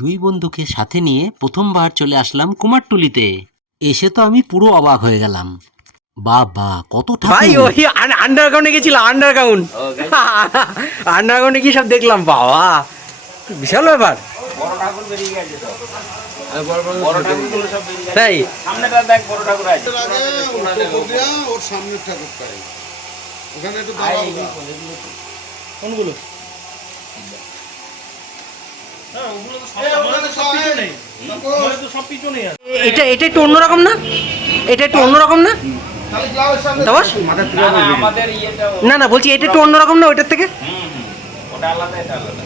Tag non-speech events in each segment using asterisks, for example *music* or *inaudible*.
দুই বন্ধুকে সাথে নিয়ে প্রথমবার চলে আসলাম কুমারটুলিতে। এসে তো আমি পুরো অবাক হয়ে গেলাম। বাবা কত ভাই ওই আন্ডারগ্রাউন্ডে গেছিলাম আন্ডারগ্রাউন্ড আন্ডারগ্রাউন্ডে কি সব দেখলাম বাবা। বিশাল ব্যাপার। বড় ঠাকুর বেরিয়ে গেছে তো। বড় ঠাকুরগুলো সব বেরিয়ে গেছে। তাই। কোনগুলো? এটা এটা একটু অন্যরকম না? এটা একটু অন্যরকম না? তাহলে ক্লাবের সামনে। তাপস? না, না, বলছি এটা একটু অন্যরকম না ওইটার থেকে? হুম হুম ওটা আলাদা এটা আলাদা।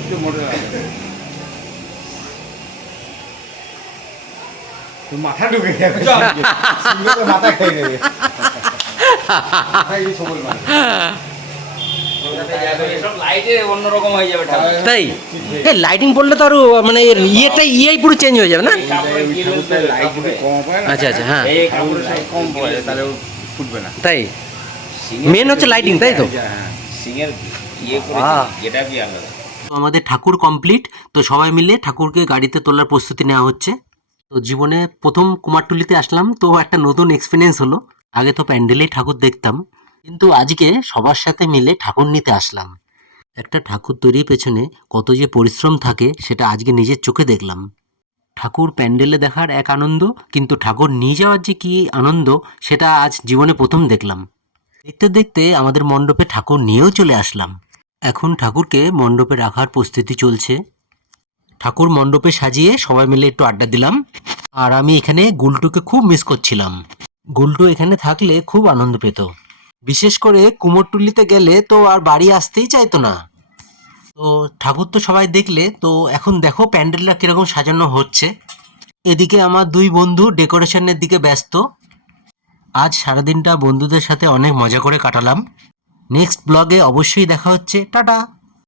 একটু মোটর আছে। মাথা ঢুকে যাবে মাথা খেয়ে নেবে। *laughs* হয়ে তাই? এই লাইটিং পড়লে তো আরও মানে ইয়েটা, ইয়েই পুরো চেঞ্জ হয়ে যাবে, না? আচ্ছা আচ্ছা হ্যাঁ। তাই? মেন হচ্ছে লাইটিং তাই হ্যাঁ তো আমাদের ঠাকুর কমপ্লিট তো সবাই মিলে ঠাকুরকে গাড়িতে তোলার প্রস্তুতি নেওয়া হচ্ছে। তো জীবনে প্রথম কুমারটুলিতে আসলাম, তো একটা নতুন এক্সপিরিয়েন্স হলো। আগে তো প্যান্ডেলেই ঠাকুর দেখতাম। কিন্তু আজকে সবার সাথে মিলে ঠাকুর নিতে আসলাম। একটা ঠাকুর তৈরির পেছনে কত যে পরিশ্রম থাকে, সেটা আজকে নিজের চোখে দেখলাম। ঠাকুর প্যান্ডেলে দেখার এক আনন্দ, কিন্তু ঠাকুর নিয়ে যাওয়ার যে কী আনন্দ, সেটা আজ জীবনে প্রথম দেখলাম। দেখতে দেখতে আমাদের মণ্ডপে ঠাকুর নিয়েও চলে আসলাম। এখন ঠাকুরকে মণ্ডপে রাখার প্রস্তুতি চলছে। ঠাকুর মণ্ডপে সাজিয়ে সবাই মিলে একটু আড্ডা দিলাম। আর আমি এখানে গুলটুকে খুব মিস করছিলাম। গুলটু এখানে থাকলে খুব আনন্দ পেত। বিশেষ করে কুমোরটুলিতে গেলে তো আর বাড়ি আসতেই চাইতো না। তো ঠাকুর তো সবাই দেখলে, তো এখন দেখো প্যান্ডেলটা কীরকম সাজানো হচ্ছে। এদিকে আমার দুই বন্ধু ডেকোরেশনের দিকে ব্যস্ত। আজ সারাদিনটা বন্ধুদের সাথে অনেক মজা করে কাটালাম। নেক্সট ব্লগে অবশ্যই দেখা হচ্ছে। টাটা!